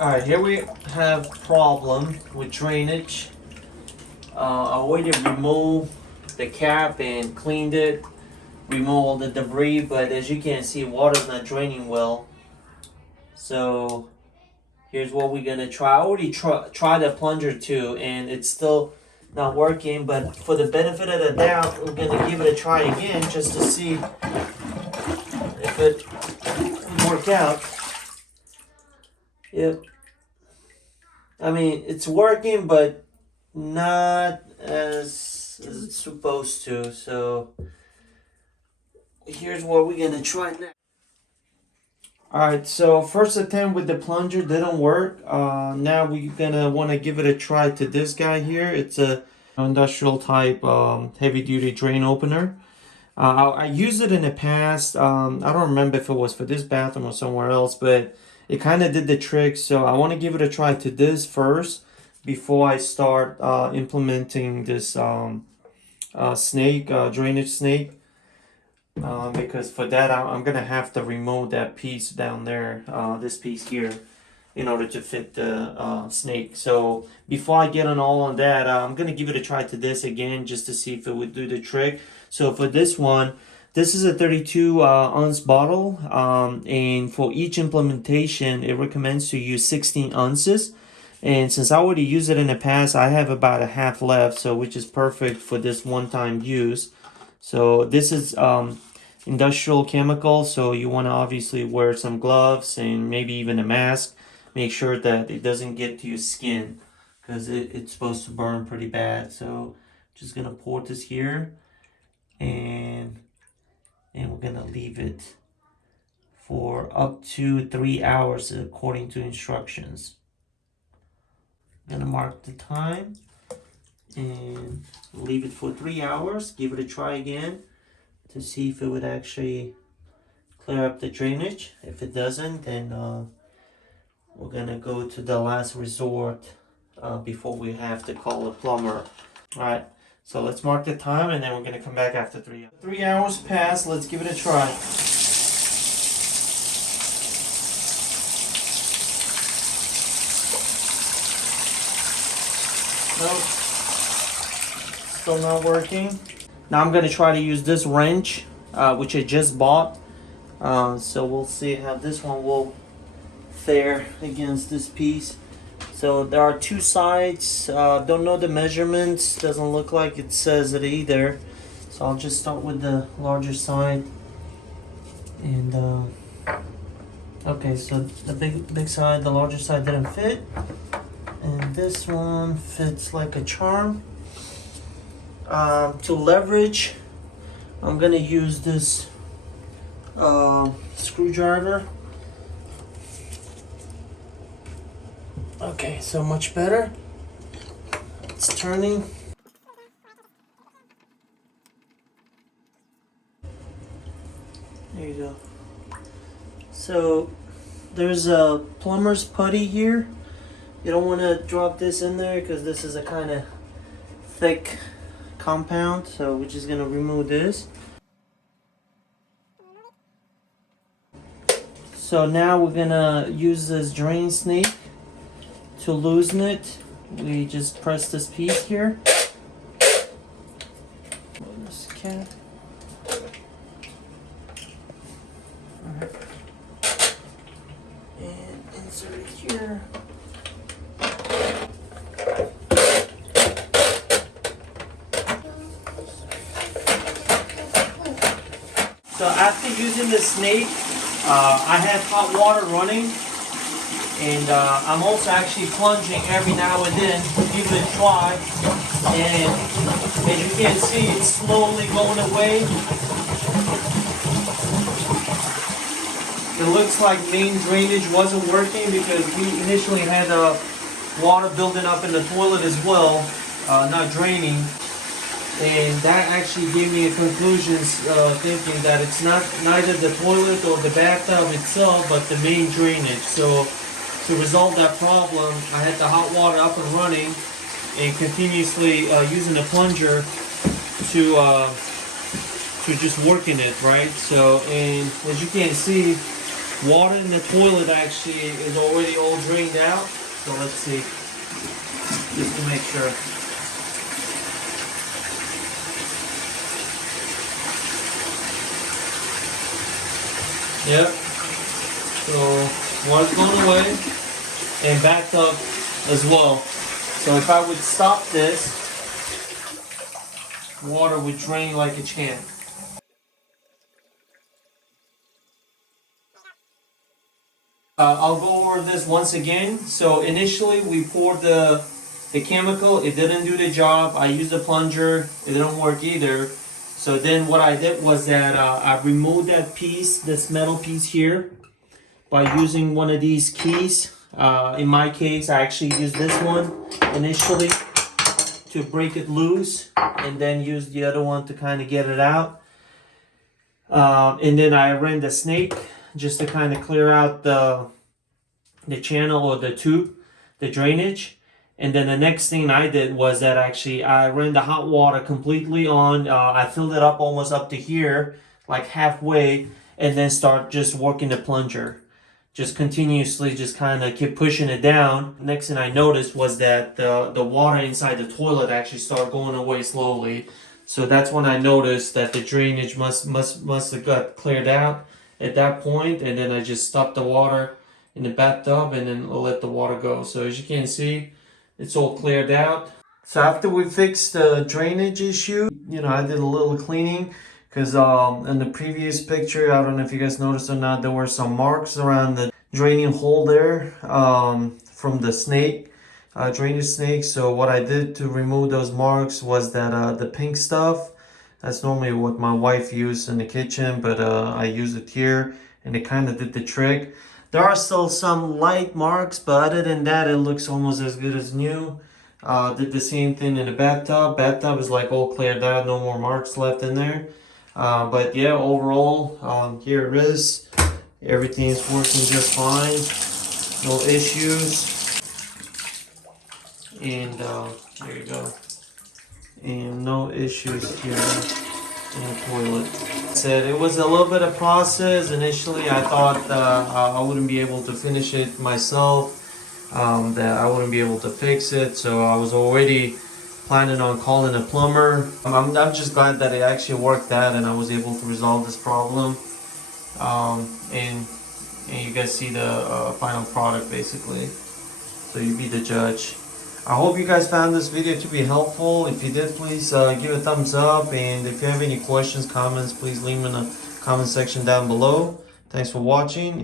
Alright, here we have problem with drainage. I already removed the cap and cleaned it, removed all the debris, but as you can see, water's not draining well. So here's what we're gonna try. I already tried the plunger too, and it's still not working, but for the benefit of the doubt, we're gonna give it a try again just to see if it would work out. Yep. I mean, it's working, but not as it's supposed to. So here's what we're gonna try next. Alright, so first attempt with the plunger didn't work. Now we're gonna want to give it a try to this guy here. It's a industrial type heavy duty drain opener. I used it in the past. I don't remember if it was for this bathroom or somewhere else, but it kind of did the trick. So I want to give it a try to this first before I start implementing this drainage snake. Because for that I'm gonna have to remove that piece down there, this piece here, in order to fit the snake. So before I get on all on that, I'm gonna give it a try to this again just to see if it would do the trick. So for this one, this is a 32 ounce bottle, and for each implementation it recommends to use 16 ounces. And since I already used it in the past, I have about a half left, so which is perfect for this one-time use. So this is industrial chemical, so you want to obviously wear some gloves and maybe even a mask. Make sure that it doesn't get to your skin, because it's supposed to burn pretty bad. So just gonna pour this here, and we're gonna leave it for up to 3 hours according to instructions. I'm gonna mark the time and leave it for 3 hours. Give it a try again to see if it would actually clear up the drainage. If it doesn't, then we're gonna go to the last resort before we have to call a plumber. Alright, so let's mark the time and then we're gonna come back after 3 hours. 3 hours passed, let's give it a try. Nope. Still not working. Now I'm going to try to use this wrench, which I just bought. So we'll see how this one will fare against this piece. So there are two sides. Don't know the measurements. Doesn't look like it says it either. So I'll just start with the larger side. And okay, so the big side, the larger side didn't fit. And this one fits like a charm. To leverage, I'm gonna use this screwdriver. Okay, so much better. It's turning. There you go. So there's a plumber's putty here. You don't want to drop this in there because this is a kind of thick compound, so we're just gonna remove this. So now we're gonna use this drain snake to loosen it. We just press this piece here. This cap. Alright. And insert it here. So after using the snake, I have hot water running, and I'm also actually plunging every now and then to give it a try. And as you can see, it's slowly going away. It looks like main drainage wasn't working because we initially had water building up in the toilet as well, not draining. And that actually gave me a conclusion, thinking that it's neither the toilet or the bathtub itself, but the main drainage. So to resolve that problem, I had the hot water up and running, and continuously using the plunger to just working it, right? So, and as you can see, Water in the toilet actually is already all drained out. So let's see, just to make sure. Yep. So water's going away, and bathtub as well. So if I would stop this, water would drain like a champ. I'll go over this once again. So initially we poured the chemical, it didn't do the job. I used the plunger, it didn't work either. So then what I did was that I removed that piece, this metal piece here, by using one of these keys. In my case, I actually used this one initially to break it loose, and then use the other one to kind of get it out. And then I ran the snake just to kind of clear out the channel or the tube, the drainage. And then the next thing I did was that actually I ran the hot water completely on. I filled it up almost up to here, like halfway, and then start just working the plunger. Just continuously just kind of keep pushing it down. Next thing I noticed was that the water inside the toilet actually started going away slowly. So that's when I noticed that the drainage must have got cleared out at that point. And then I just stopped the water in the bathtub and then let the water go. So as you can see, it's all cleared out. So after we fixed the drainage issue, I did a little cleaning. Because in the previous picture, I don't know if you guys noticed or not, there were some marks around the draining hole there from the snake, drainage snake. So what I did to remove those marks was that the pink stuff, that's normally what my wife used in the kitchen, but I used it here and it kind of did the trick. There are still some light marks, but other than that, it looks almost as good as new. Did the same thing in the bathtub. Bathtub is like all cleared out, no more marks left in there. But yeah, overall, here it is. Everything's working just fine. No issues. And there you go. And no issues here in the toilet. Said it was a little bit of process. Initially, I thought I wouldn't be able to finish it myself. That I wouldn't be able to fix it. So I was already planning on calling a plumber. I'm just glad that it actually worked out and I was able to resolve this problem. And you guys see the final product basically. So you be the judge. I hope you guys found this video to be helpful. If you did, please give a thumbs up. And if you have any questions, comments, please leave them in the comment section down below. Thanks for watching.